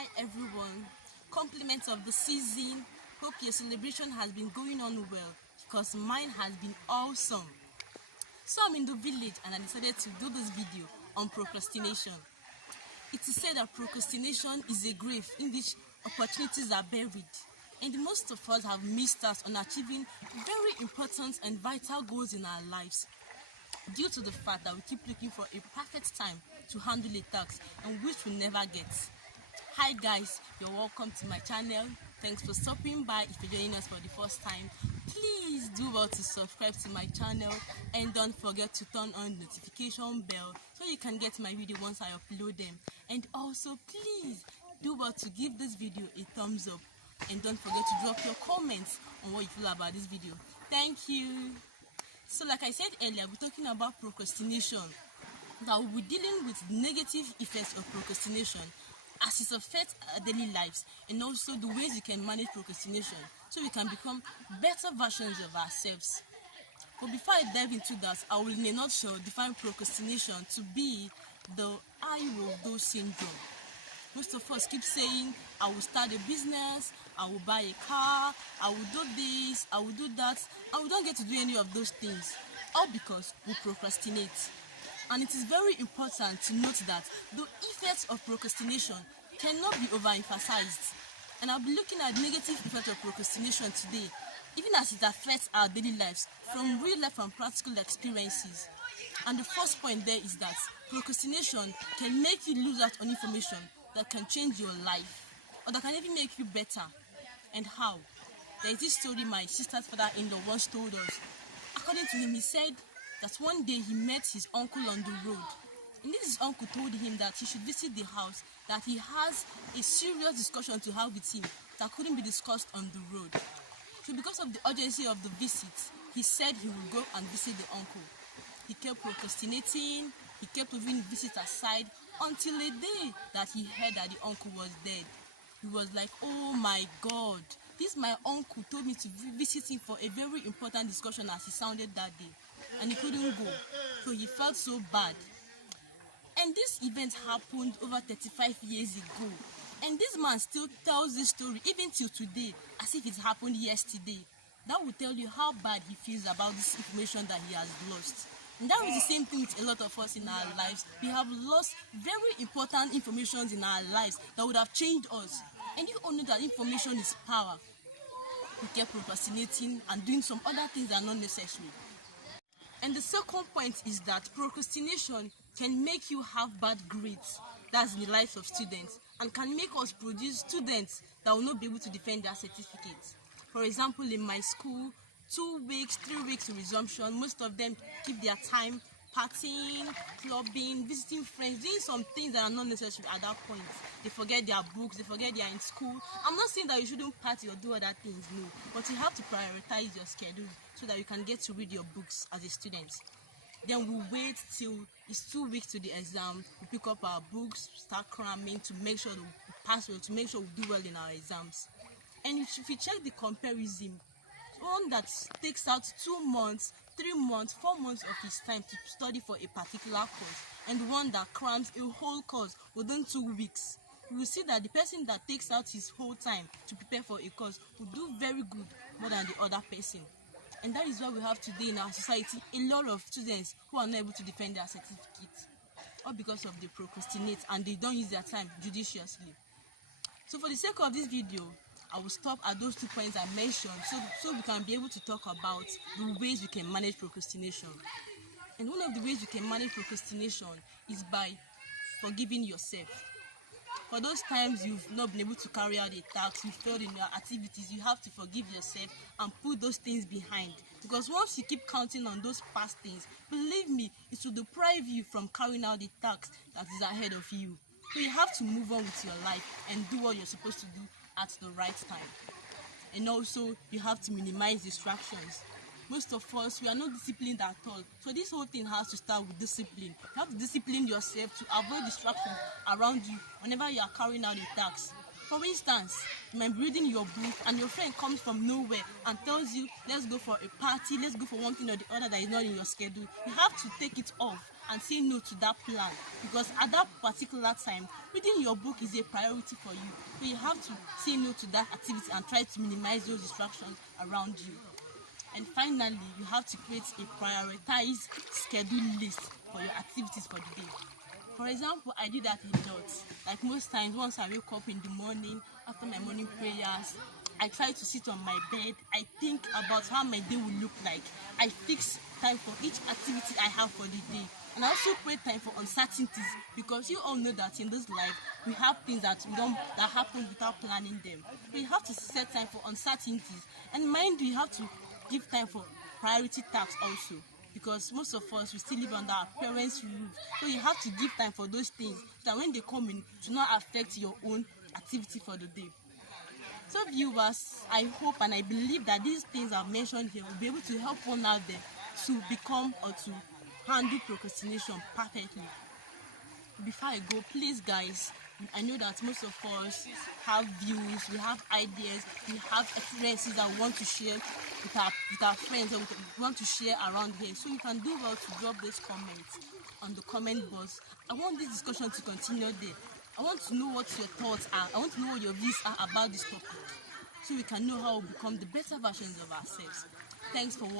Hi everyone, compliments of the season. Hope your celebration has been going on well because mine has been awesome. So I'm in the village and I decided to do this video on procrastination. It is said that procrastination is a grave in which opportunities are buried, and most of us have missed out on achieving very important and vital goals in our lives due to the fact that we keep looking for a perfect time to handle a task and which we never get. Hi guys, you're welcome to my channel. Thanks for stopping by. If you're joining us for the first time, please do well to subscribe to my channel and don't forget to turn on the notification bell so you can get my video once I upload them. And also please do well to give this video a thumbs up and don't forget to drop your comments on what you feel about this video. Thank you. So like I said earlier, we're talking about procrastination. Now we're dealing with negative effects of procrastination as it affects our daily lives, and also the ways you can manage procrastination so we can become better versions of ourselves. But before I dive into that, I will in a nutshell define procrastination to be the I will do syndrome. Most of us keep saying, I will start a business, I will buy a car, I will do this, I will do that, and we don't get to do any of those things, all because we procrastinate. And it is very important to note that the effects of procrastination cannot be overemphasized. And I'll be looking at negative effects of procrastination today, even as it affects our daily lives from real life and practical experiences. And the first point there is that procrastination can make you lose out on information that can change your life, or that can even make you better. And how? There is this story my sister's father-in-law once told us. According to him, he said that one day he met his uncle on the road, and this his uncle told him that he should visit the house, that he has a serious discussion to have with him that couldn't be discussed on the road. So because of the urgency of the visit, he said he would go and visit the uncle. He kept procrastinating, he kept moving the visit aside until a day that he heard that the uncle was dead. He was like, oh my God, this my uncle told me to visit him for a very important discussion as he sounded that day, and he couldn't go. So he felt so bad. And this event happened over 35 years ago. And this man still tells this story even till today as if it happened yesterday. That will tell you how bad he feels about this information that he has lost. And that was the same thing with a lot of us in our lives. We have lost very important information in our lives that would have changed us. And you all know that information is power. We kept procrastinating and doing some other things that are not necessary. And the second point is that procrastination can make you have bad grades. That's in the lives of students, and can make us produce students that will not be able to defend their certificates. For example, in my school, 2 weeks, 3 weeks resumption, most of them keep their time partying, clubbing, visiting friends, doing some things that are not necessary at that point. They forget their books, they forget they are in school. I'm not saying that you shouldn't party or do other things, no, but you have to prioritize your schedule so that you can get to read your books as a student. Then we wait till it's 2 weeks to the exam, we pick up our books, start cramming to make sure that we pass well, to make sure we do well in our exams. And if you check the comparison, one that takes out 2 months, 3 months, 4 months of his time to study for a particular course, and the one that crams a whole course within 2 weeks, you will see that the person that takes out his whole time to prepare for a course will do very good more than the other person. And that is why we have today in our society a lot of students who are not able to defend their certificates, all because of they procrastinate and they don't use their time judiciously. So for the sake of this video, I will stop at those 2 points I mentioned so we can be able to talk about the ways we can manage procrastination. And one of the ways we can manage procrastination is by forgiving yourself. For those times you've not been able to carry out a task, you failed in your activities, you have to forgive yourself and put those things behind. Because once you keep counting on those past things, believe me, it will deprive you from carrying out the task that is ahead of you. So you have to move on with your life and do what you're supposed to do at the right time. And also, you have to minimize distractions. Most of us, we are not disciplined at all. So this whole thing has to start with discipline. You have to discipline yourself to avoid distractions around you whenever you are carrying out a task. For instance, you might be reading your book and your friend comes from nowhere and tells you, let's go for a party, let's go for one thing or the other that is not in your schedule. You have to take it off and say no to that plan, because at that particular time reading your book is a priority for you. So you have to say no to that activity and try to minimize those distractions around you. And finally, you have to create a prioritized schedule list for your activities for the day. For example, I do that a lot. Like most times, once I wake up in the morning, after my morning prayers, I try to sit on my bed. I think about how my day will look like. I fix time for each activity I have for the day. And I also create time for uncertainties, because you all know that in this life we have things that happen without planning them. We have to set time for uncertainties, and mind you, have to give time for priority tasks also, because most of us, we still live under our parents' roof. So you have to give time for those things, so that when they come in, do not affect your own activity for the day. So viewers, I hope and I believe that these things I've mentioned here will be able to help one out there to become or to handle procrastination perfectly. Before I go, please guys, I know that most of us have views, we have ideas, we have experiences that we want to share with our friends, or we want to share around here. So you can do well to drop those comments on the comment box. I want this discussion to continue there. I want to know what your thoughts are. I want to know what your views are about this topic, so we can know how we become the better versions of ourselves. Thanks for watching.